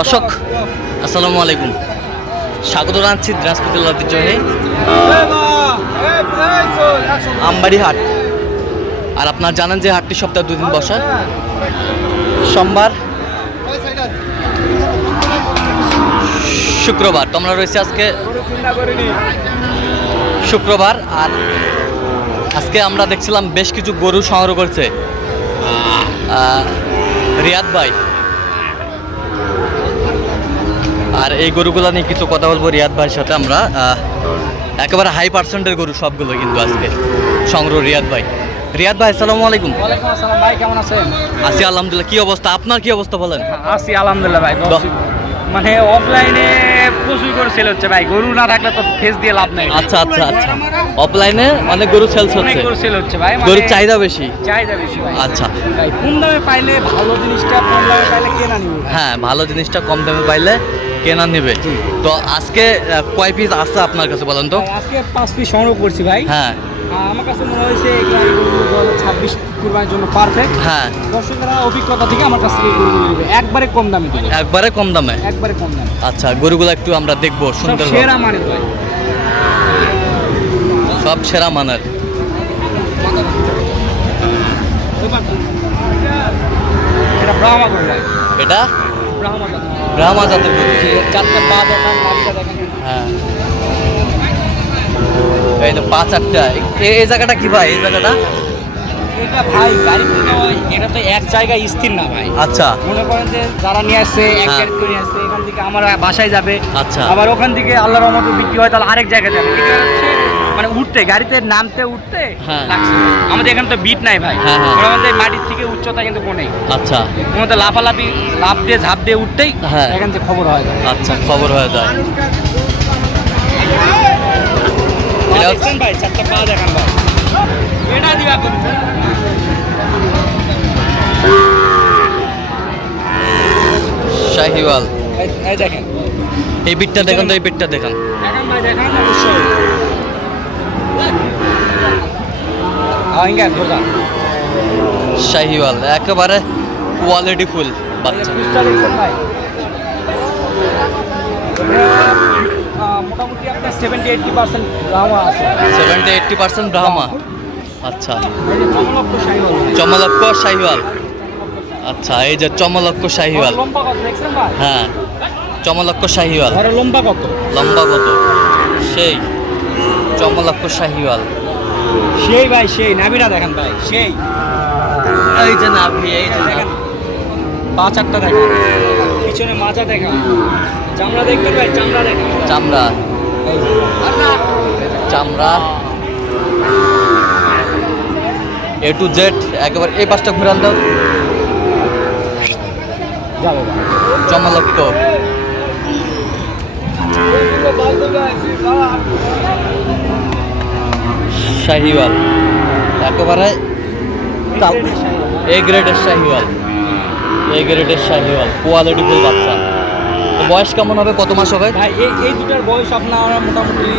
দর্শক, আসসালামু আলাইকুম। স্বাগত জানাচ্ছি দিনাজপুর ঐতিহ্যবাহী আমবাড়ি হাট আর আপনার জানেন যে হাটটি সপ্তাহে দুদিন বসা। সোমবার শুক্রবার তোমরা রয়েছে আজকে শুক্রবার, আর আজকে আমরা দেখছিলাম বেশ কিছু গরু সংগ্রহ করছে রিয়াদ ভাই। আর এই গরুগুলো নিয়ে কিছু কথা বলব রিয়াদ ভাইয়ের সাথে। আমরা একেবারে হাই পার্সেন্টের গরু সবগুলো কিন্তু আজকে সংগ্রহ রিয়াদ ভাই। রিয়াদ ভাই আসসালামু আলাইকুম। ওয়ালাইকুম আসসালাম ভাই কেমন আছেন? আছি আলহামদুলিল্লাহ। কি অবস্থা? আপনার কি অবস্থা বলেন? আছি আলহামদুলিল্লাহ ভাই মানে অফলাইনে প্রচুর করে সেল হচ্ছে ভাই। গরু না থাকলে তো ফেস দিয়ে লাভ নেই আচ্ছা আচ্ছা আচ্ছা। অফলাইনে অনেক গরু সেলস অনেক হচ্ছে গরু সেল হচ্ছে ভাই মানে গরুর চাহিদা বেশি? চাহিদা বেশি ভাই। আচ্ছা। ভাই কম দামে পাইলে ভালো জিনিসটা কম দামে পাইলে কেনা নিব হ্যাঁ ভালো জিনিসটা কম দামে পাইলে কেনা নেবে। তো আজকে কয় পিস আছে আপনার কাছে বলেন তো? আজকে পাঁচ পিস সংগ্রহ করছি ভাই। হ্যাঁ। আমার কাছে মনে হয়েছে এগুলো ছাব্বিশ কুরবানির জন্য পারফেক্ট হ্যাঁ। দর্শকরা অভিজ্ঞতা থেকে আমার কাছ থেকে গরুগুলো নেবে। একবারে কম দামে একবারে কম দামে? একবারে কম দামে। আচ্ছা গরুগুলো একটু আমরা দেখব সুন্দর সেরা মানে ভাই। সব সেরা মানের। এটা ব্রাহ্মা গরু এটা? ব্রাহ্মা। ব্রাহ্মা জাতের গরু চারটে পা দেখান হ্যাঁ। এই তো পাঁচ আটটা এ- এই জায়গাটা কি ভাই? এই জায়গাটা? এটা ভাই গাড়ি হয়, এটা তো এক জায়গায় স্থির না ভাই। আচ্ছা। মনে করেন যে যারা নিয়ে আসছে এক হ্যাঁ। গাড়ি করে নিয়ে আসছে এখান থেকে আমার বাসায় যাবে। আচ্ছা। আবার ওখান থেকে আল্লাহর রহমতে বিক্রি হয় তাহলে আরেক জায়গায় যাবে। মানে উঠতে গাড়িতে নামতে উঠতে হ্যাঁ। লাগছে। আমাদের এখানে তো বিট নাই ভাই। হ্যাঁ, হ্যাঁ। আমাদের মাটির থেকে উচ্চতা কিন্তু কোনেই আচ্ছা। আমাদের লাফালাফি লাফ দিয়ে ঝাঁপ দিয়ে উঠতেই হ্যাঁ। এখান থেকে খবর হয় যায়। আচ্ছা খবর হয়ে যায়। ভাই? চারটা দেখান ভাই। এটা দিবা শাহিওয়াল। এই- এই দেখেন। এই বিটটা দেখেন তো এই বিটটা দেখেন। দেখান ভাই দেখান অবশ্যই। শাহিওয়াল একেবারে কোয়ালিটি ফুল বাচ্চা। মোটামুটি আপনার সেভেন্টি এইটটি পার্সেন্ট আছে। সেভেন্টি এইটটি পার্সেন্ট ব্রাহ্মা আচ্ছা। চমলক্ষ শাহিওয়াল। আচ্ছা এই যে চমলক্ষ শাহিওয়াল। হ্যাঁ চমলক্ষ শাহিওয়াল। লম্বা কত? লম্বা কত? সেই চমলক্ষ শাহিওয়াল। সেই ভাই সেই। নাবিটা দেখেন ভাই সেই। এই যে নাভি এই যে দেখেন। নাভি। পা চারটা দেখেন। পিছনে মাজা দেখেন। চামড়া দেখবেন ভাই? চামড়া দেখেন। চামড়া। চামড়া। এ টু জেড একেবারে এই পাঁচটা ঘুরান দাও। চমলক্ষ শাহিওয়াল। একেবারে এ গ্রেডের শাহিওয়াল। এ গ্রেডের শাহিওয়াল। কোয়ালিটি ফুল বাচ্চা। তো বয়স কেমন হবে? কত মাস হবে? ভাই এই এই দুটার বয়স আপনার মোটামুটি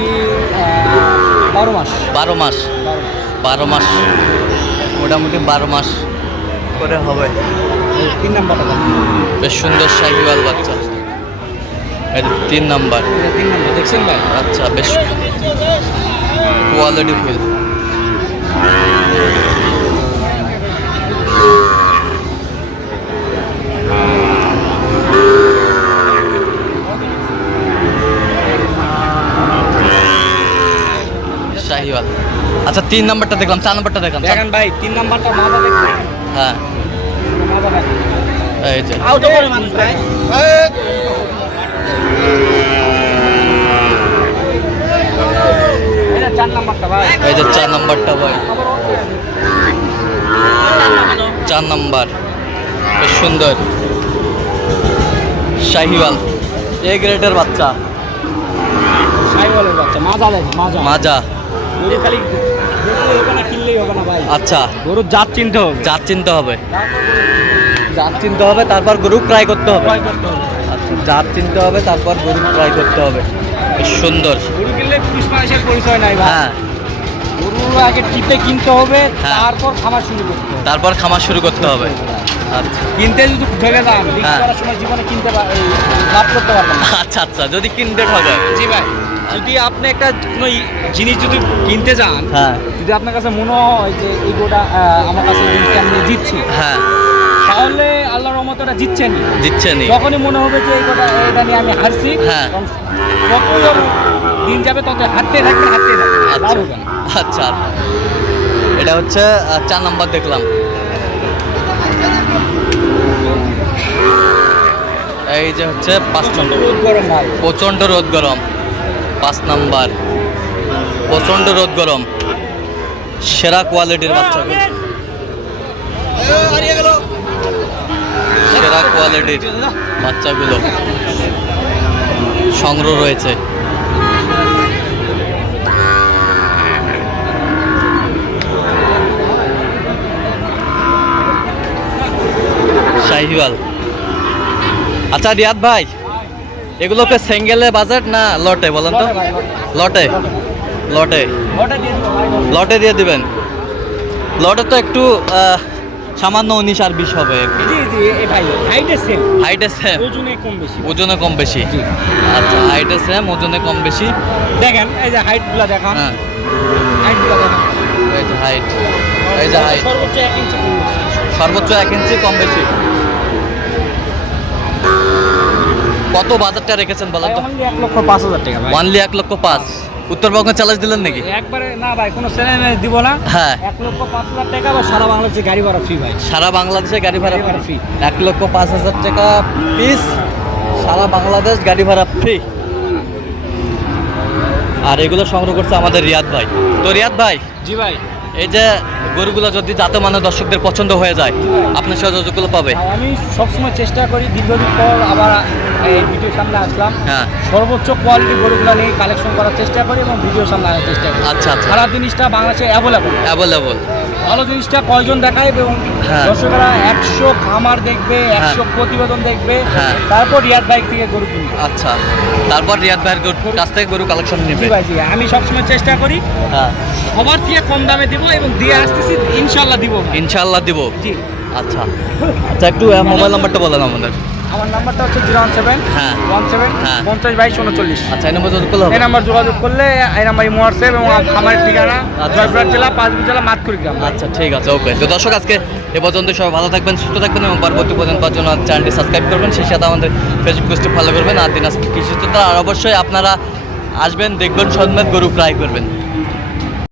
বারো মাস। বারো মাস? বারো মাস। মোটামুটি বারো মাস করে হবে। তিন নাম্বারটা দেখেন। বেশ সুন্দর শাহিওয়াল বাচ্চা। তিন নাম্বার। তিন নাম্বার দেখছেন ভাই? আচ্ছা বেশ। Quality full Sahiwal. আচ্ছা তিন নাম্বারটা দেখলাম চার নাম্বারটা দেখলাম দেখেন ভাই তিন নাম্বারটা মাথা দেখছেন হ্যাঁ। এই যে। আউট করে মানুষ ভাই এটা চার নাম্বারটা ভাই এই যে চার নাম্বারটা ভাই। চার নাম্বার। বেশ সুন্দর। শাহিওয়াল। এ গ্রেডের বাচ্চা। মাজা মাজা। খালি আচ্ছা। গরুর জাত চিনতে হবে। জাত চিনতে হবে। জাত চিনতে হবে তারপর গরু ক্রাই করতে হবে। ক্রয় করতে হবে। আচ্ছা জাত চিনতে হবে তারপর গরু ক্রাই করতে হবে। বেশ সুন্দর। মানুষের পরিচয় নাই ভাই। হ্যাঁ। গরু আগে টিপে কিনতে হবে হ্যাঁ। তারপর খামার শুরু করতে হবে। তারপর খামার শুরু করতে হবে। আচ্ছা। কিনতে যদি ঠকে যান বিক্রি হ্যাঁ। করার সময় জীবনে কিনতে লাভ করতে পারবেন আচ্ছা আচ্ছা যদি কিনতে ঠকে জি ভাই। যদি আপনি একটা কোনো জিনিস যদি কিনতে যান হ্যাঁ। যদি আপনার কাছে মনে হয় যে এই গোটা আমার কাছে জিনিসটা আমি জিতছি হ্যাঁ। তাহলে আল্লাহর রহমত ওটা জিতছেন দিচ্ছেনই যখনই মনে হবে যে এই গোটা এটা নিয়ে আমি হারছি হ্যাঁ। তখন দিন যাবে তত হাঁটতে থাকবে হাঁটতে থাকবে। আচ্ছা। আচ্ছা। এটা হচ্ছে চার নাম্বার দেখলাম। এই যে হচ্ছে পাঁচ নম্বর রোদ গরম ভাই। প্রচণ্ড রোদ গরম। পাঁচ নাম্বার। প্রচণ্ড রোদ গরম। সেরা কোয়ালিটির বাচ্চা। সেরা কোয়ালিটির বাচ্চাগুলো সংগ্রহ রয়েছে। শাহিওয়াল। আচ্ছা রিয়াদ ভাই, এগুলোকে সিঙ্গেলে বাজেট না লটে, বলেন তো? লটে। লটে। লটে দিয়ে দিবেন। লটে তো একটু সামান্য উনিশ আর বিশ হবে জি জি ভাই হাইটে সেম হাইটে সেম ওজনে কম বেশি। ওজনে কম বেশি। আচ্ছা হাইটে সেম ওজনে কম বেশি। দেখেন এই যে হাইটগুলো দেখান। হ্যাঁ। হাইটগুলো দেখান। এই যে হাইট এই যে হাইট সর্বোচ্চ এক ইঞ্চি কম বেশি। সর্বোচ্চ এক ইঞ্চি কম বেশি। কত বাজারটা রেখেছেন বলেন তো? এক লক্ষ পাঁচ হাজার টাকা ওয়ানলি এক লক্ষ পাঁচ। উত্তরবঙ্গ চ্যালেঞ্জ দিলেন নাকি? একবারে না ভাই কোনো চ্যানেল দিব না। হ্যাঁ। এক লক্ষ পাঁচ হাজার টাকা বা সারা বাংলাদেশে গাড়ি ভাড়া ফ্রি ভাই। সারা বাংলাদেশে গাড়ি ভাড়া ফ্রি এক লক্ষ পাঁচ হাজার টাকা পিস সারা বাংলাদেশ গাড়ি ভাড়া ফ্রি আর এগুলো সংগ্রহ করছে আমাদের রিয়াদ ভাই। তো রিয়াদ ভাই জি ভাই। এই যে গরুগুলো যদি যাতে মানে দর্শকদের পছন্দ হয়ে যায় আপনার সহযোগগুলো পাবে। আমি সবসময় চেষ্টা করি দীর্ঘদিন পর আবার এই ভিডিওর সামনে আসলাম। হ্যাঁ। সর্বোচ্চ কোয়ালিটি গরুগুলো নিয়ে কালেকশন করার চেষ্টা করি এবং ভিডিও সামনে আনার চেষ্টা করি। আচ্ছা আচ্ছা। খারাপ জিনিসটা বাংলাদেশে অ্যাভেলেবল অ্যাভেলেবল ভালো জিনিসটা কয়জন দেখায় এবং হ্যাঁ। দর্শকরা একশো খামার দেখবে একশো প্রতিবেদন দেখবে হ্যাঁ। তারপর রিয়াদ বাইক থেকে গরু কিনবে। আচ্ছা। তারপর রিয়াদ ভাইয়ের গরু- কাছ থেকে গরু কালেকশন নেবে। ভাই জি আমি সবসময় চেষ্টা করি। হ্যাঁ। সবার থেকে কম দামে দিব এবং দিয়ে আসতেছি ইনশাল্লাহ দিব ইনশাল্লাহ দিব। জি। আচ্ছা। আচ্ছা একটু মোবাইল নাম্বারটা বলেন আমাদের। আমার নাম্বারটা হচ্ছে জিরো ওয়ান সেভেন হ্যাঁ। ওয়ান সেভেন হ্যাঁ। পঞ্চাশ বাইশ উনচল্লিশ। আচ্ছা এই নম্বর যদি করলে এই নাম্বার যোগাযোগ করলে এই নাম্বার হোয়াটসঅ্যাপ এবং আমার ঠিকানা আচ্ছা। জয়পুরহাট জেলা পাঁচবি জেলা মাতকুড়ি গ্রাম। আচ্ছা ঠিক আছে ওকে তো দর্শক আজকে এ পর্যন্ত সবাই ভালো থাকবেন সুস্থ থাকবেন এবং পরবর্তী পর্যন্ত পাওয়ার জন্য চ্যানেলটি সাবস্ক্রাইব করবেন। সেই সাথে আমাদের ফেসবুক পেজটি ফলো করবেন আর দিনাজপুর কৃষি আর অবশ্যই আপনারা আসবেন দেখবেন সন্ন্যাদ গরু ক্রয় করবেন।